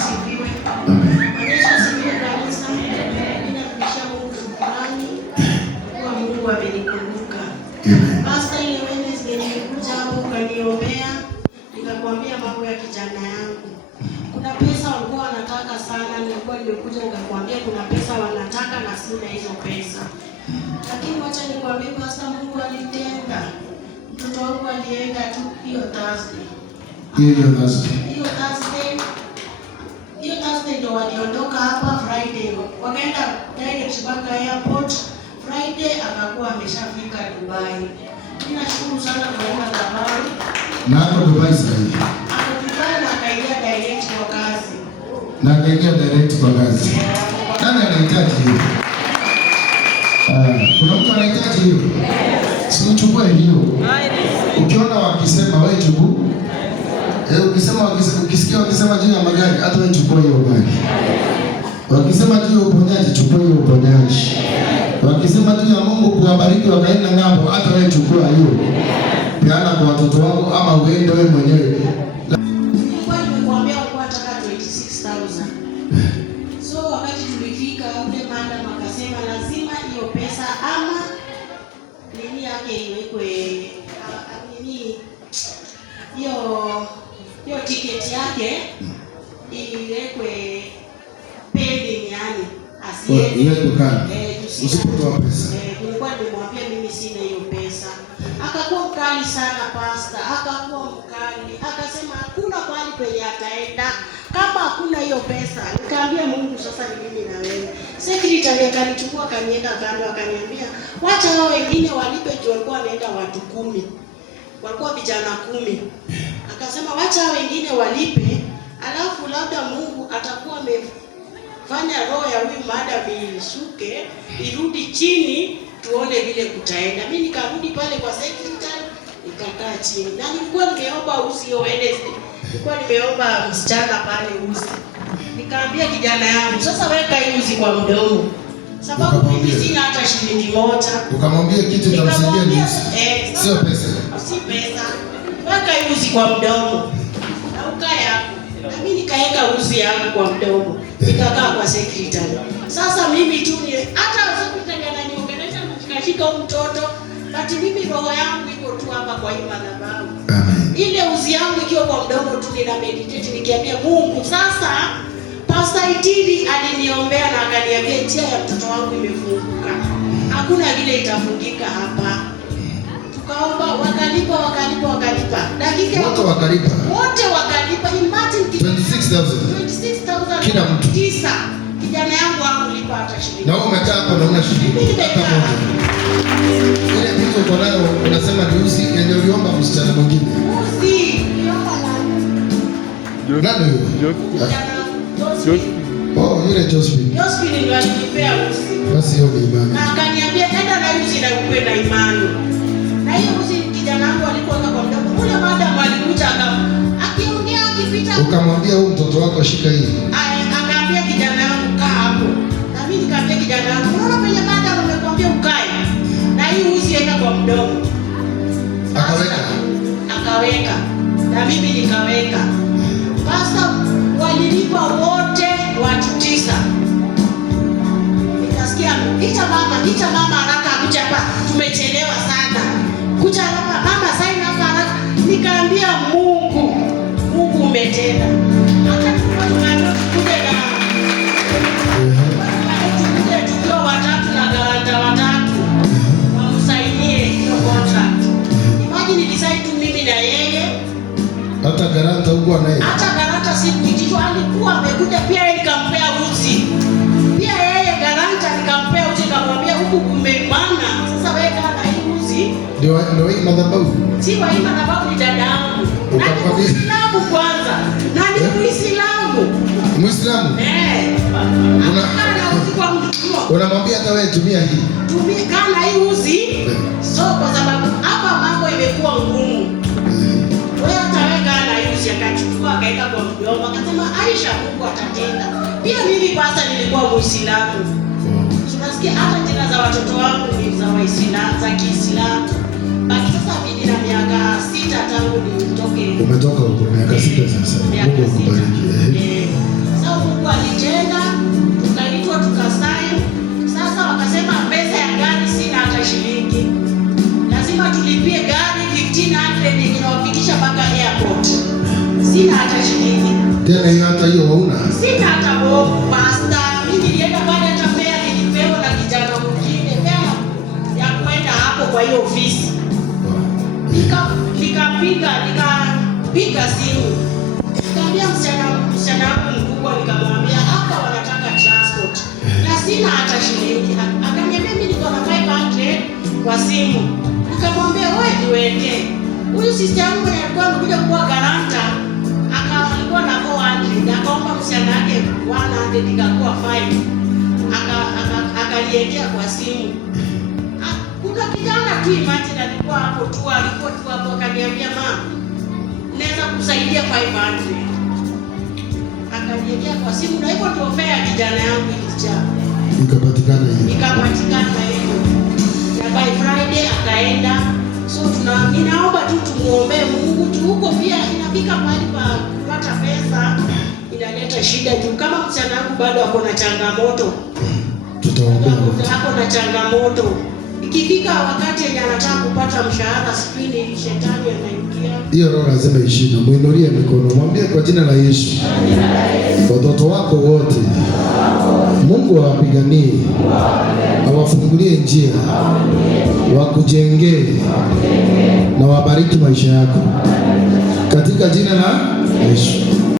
asifiwe. Amen. Yesu asifiwe kanisa. Ninamshukuru Mungu shukrani kwa Mungu amenikumbuka. Amen. Pastor, ile Wednesday nilikuja hapo kaniombea, nikakwambia mambo ya kijana yangu. Kuna pesa walikuwa wanataka sana, nilikuwa nimekuja nikakwambia kuna pesa wanataka na sina hizo pesa. Lakini wacha nikwambie Pastor, Mungu alitenda. Mtoto wangu alienda tu hiyo Thursday. Hiyo Thursday ndio waliondoka hapa. Friday wakaenda direct mpaka airport. Friday akakuwa ameshafika Dubai. Ninashukuru sana kwa hiyo habari. Na hapo Dubai sasa hivi. Hapo Dubai na akaingia direct kwa kazi. Nani anahitaji hiyo? Kuna mtu anahitaji hiyo? Si uchukue hiyo. Ukiona wakisema wewe chukua. Ukisikia wakisema juu ya magari, hata wewe chukua hiyo gari. Wakisema juu ya uponyaji, chukua hiyo uponyaji. Wakisema juu ya Mungu kuwabariki wakaenda ng'ambo, hata wewe chukua hiyo. Peana kwa watoto wako ama uende wewe mwenyewe. Nilikuwa nimekuambia kwa nataka 26,000. So wakati tulifika ule madam akasema lazima hiyo pesa ama nini yake iwekwe hiyo tiketi yake iwekwe pending, yani asiende usipotoa pesa. Nilikuwa nimemwambia mimi sina hiyo pesa. Akakuwa mkali sana Pastor, akakuwa mkali. Akasema hakuna mahali penye ataenda kama hakuna hiyo pesa. Nikaambia Mungu, sasa ni mimi na wewe. Secretary akanichukua akanienda kando akaniambia, wacha hao wengine walipe juu walikuwa wanaenda watu 10. Walikuwa vijana 10. Akasema wacha wengine walipe, alafu labda Mungu atakuwa amefanya roho ya huyu madam ishuke, irudi chini, tuone vile kutaenda. Mimi nikarudi pale kwa secretary, nikakaa chini. Na nilikuwa nimeomba uzi hiyo Wednesday. Nilikuwa nimeomba msichana pale uzi. Nikaambia kijana yangu, sasa weka hii uzi kwa mdomo. Sababu mimi sina hata shilingi moja. Ukamwambia kitu cha msaidia ni sio pesa. Si pesa. Weka hii uzi kwa mdomo. Na ukaya. Na mimi nikaeka uzi yangu kwa mdomo. Nikakaa kwa secretary. Sasa mimi tu ni hata secretary ananiongelesha nikashika mtoto, but mimi roho yangu iko tu hapa kwa hii madhabahu. Amen. Ile uzi yangu ikiwa kwa mdomo tu nina meditate nikiambia Mungu, sasa Pastor Itili aliniombea na akaniambia njia ya mtoto wangu imefunguka. Hakuna vile itafungika hapa. Tukaomba wakalipa. Dakika wote wakalipa. Imagine 26,000 kila mtu. 9. Kijana yangu hakulipa hata shilingi. Na wewe umekaa hapa na una shilingi hata moja. Ile vitu uko nayo unasema ni uzi ndio uliomba msichana mwingine. Uzi, niomba nani huyo? Yule Josephine ndio alinipea uzi. Basi hiyo ni imani. Na akaniambia nenda na uzi na ukue na imani. Na hiyo uzi kijana wangu alikuwa kwa mdomo. Ule madam alikuja akiongea akipita. Ukamwambia huyu mtoto wako shika hii. Akaambia kijana wangu kaa hapo. Na mimi nikamwambia kijana wangu, unaona kwenye madam amekwambia ukae. Na hii uzi weka kwa mdomo. Akaweka. Na mimi nikaweka. Pastor walilipa wote watu 9. Nikasikia ita mama haraka kuja hapa, tumechelewa sana. Kuja hapa mama saini hapa haraka. Nikaambia Mungu umetenda. Hata tukuje tukiwa watatu na garanta watatu wamsainie hiyo contract. Imagine design tu mimi na yeye. Hata garanta huko naye. Hata garanta sikuitishwa, alikuwa amekuja pia yeye nikampea uzi. Pia yeye garanta nikampea uzi, nikamwambia huku kumemana. Sasa wewe kana hii uzi. Ndio hii madhabahu. Si wa hii madhabahu ni dada yangu. Na ni Muislamu kwanza. Na ni Muislamu. Muislamu? Unamwambia hata wewe tumia hii. Tumia kana hii uzi. So kwa sababu hapa mambo imekuwa ngumu. Wewe ataweka na uzi akachukua akaeka kwa mdomo akasema Aisha Mungu atatenda. Pia mimi Pastor nilikuwa Muislamu. Tunasikia hata jina za watoto wangu ni za Waislamu, za Kiislamu. Baki sasa mimi na miaka 6 tangu nitoke. Umetoka huko miaka 6 sasa. Mungu akubariki. Tena hiyo hata hiyo hauna? Sina hata bomu pasta. Mimi nilienda pale hata fare nilipewa na kijana mwingine fare ya kwenda hapo kwa hiyo ofisi. Nikapiga simu. Nikamwambia msichana wangu mkubwa, nikamwambia hapa wanataka transport. Na sina hata shilingi. Akaniambia mimi niko na 500 kwa simu. Nikamwambia wewe niweke. Huyu sister yangu alikuwa amekuja kuwa garanta. Alikuwa na 400. Akaomba msichana wake 100 ikakuwa 5. Akaniwekea kwa simu. Kuna kijana tu imagine alikuwa hapo tu akaniambia mama, naweza kusaidia 500. Akaniwekea kwa simu na hivyo ndio fare ya kijana yangu ilijaa. Ikapatikana hiyo. Na by Friday akaenda. So ninaomba tu tumuombee Mungu tu, huko pia inafika mahali pa kupata pesa inaleta shida tu. Kama msichana wangu bado ako na changamoto, tutaombea. Ako na changamoto. Ikifika wakati yenye anataka kupata mshahara, spini shetani anaingia. Hiyo roho lazima ishinde. Muinulie mikono, mwambie kwa jina la Yesu. Watoto wako wote Mungu awapiganie, awafungulie njia, wakujengee na wabariki maisha yako katika jina la Yesu.